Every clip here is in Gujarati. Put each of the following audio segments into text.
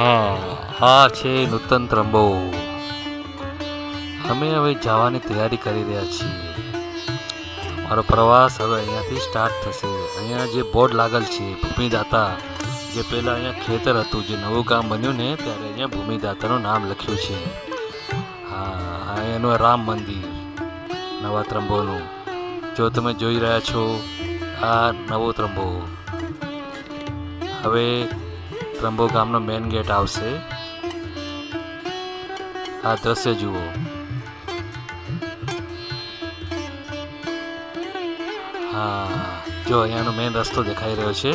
હા, આ છે નૂતન ત્રંબો. અમે હવે જવાની તૈયારી કરી રહ્યા છીએ. મારો પ્રવાસ હવે અહીંયાથી સ્ટાર્ટ થશે. અહીંયા જે બોર્ડ લાગેલ છે ભૂમિદાતા, જે પહેલાં અહીંયા ખેતર હતું, જે નવું ગામ બન્યું ને ત્યારે અહીંયા ભૂમિદાતાનું નામ લખ્યું છે. હા, એનું રામ મંદિર નવા ત્રંબોનું જો તમે જોઈ રહ્યા છો. આ નવો ત્રંબો. હવે ત્રંબો ગામનો મેઇન ગેટ આવશે. આ દ્રશ્ય જુઓ. હા, જો અહીંયાનો મેઇન રસ્તો દેખાઈ રહ્યો છે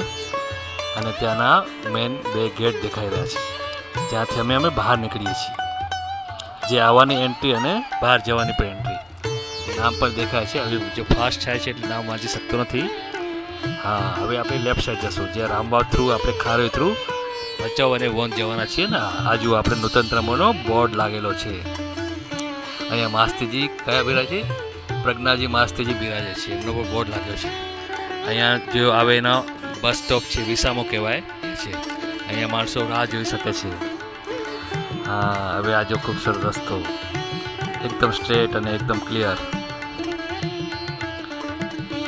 અને ત્યાંના મેઇન 2 ગેટ દેખાઈ રહ્યા છે, જ્યાંથી અમે બહાર નીકળીએ છીએ. જે આવવાની એન્ટ્રી અને બહાર જવાની પણ એન્ટ્રી. નામ પર દેખાય છે. હવે જો ફાસ્ટ થાય છે એટલે નામ વાંચી શકતો નથી. હા, હવે આપણે લેફ્ટ સાઈડ જશું. જે રામવાવ થ્રુ આપણે ખારોઈ થ્રુ ભચાઉ અને વોંધ જવાના છીએ ને. આ જુઓ આપણે નૂતન ત્રંબોનો બોર્ડ લાગેલો છે. અહીંયા માસ્તીજી કયા બિરાજે છે? પ્રજ્ઞાજી માસ્તીજી બિરાજે છે. એમનો પણ બોર્ડ લાગ્યો છે. અહીંયા જો આવે એનો બસ સ્ટોપ છે, વિસામો કહેવાય એ છે. અહીંયા માણસો રાહ જોઈ શકે છે. હા, હવે આ જો ખૂબસૂરત રસ્તો એકદમ સ્ટ્રેટ અને એકદમ ક્લિયર.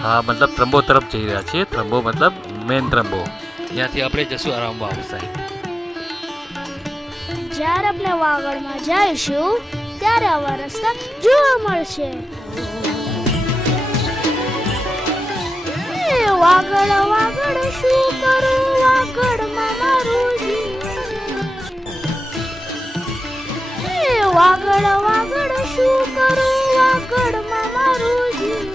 હા, મતલબ ત્રંબો તરફ જઈ રહ્યા છીએ. ત્રંબો મતલબ મેઇન ત્રંબો. ત્યાંથી આપણે જશું રામવાવ સાઈડ. જ્યારે આપણે વાગડમાં જઈશું ત્યારે આવા રસ્તા જોવા મળશે. વાગડ વાગડ શું કરું, વાગડમાં મારું જીવ. વાગડ વાગડ શું કરું, વાગડમાં મારું જીવ.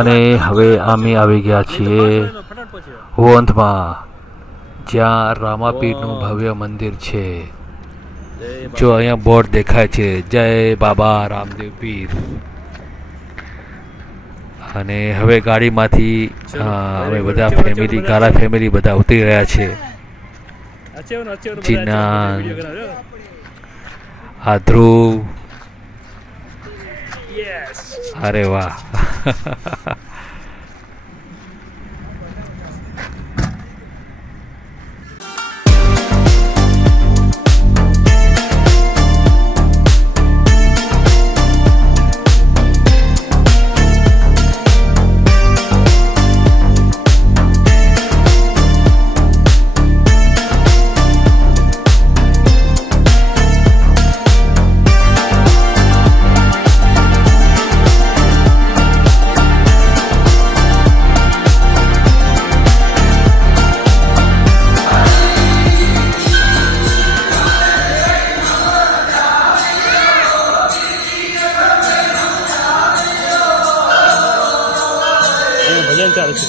અને હવે અમે આવી ગયા છીએ વોંધમાં, જ્યાં રામાપીરનું ભવ્ય મંદિર છે. જો અહીંયા બોર્ડ દેખાય છે, જય બાબા રામદેવ પીર. અને હવે ગાડીમાંથી અમે બધા ફેમિલી, ગાલા ફેમિલી બધા ઉતરી રહ્યા છે. ચિન્ના, આ ધ્રુવ. અરે વાહ. ભજન ચાલે છે.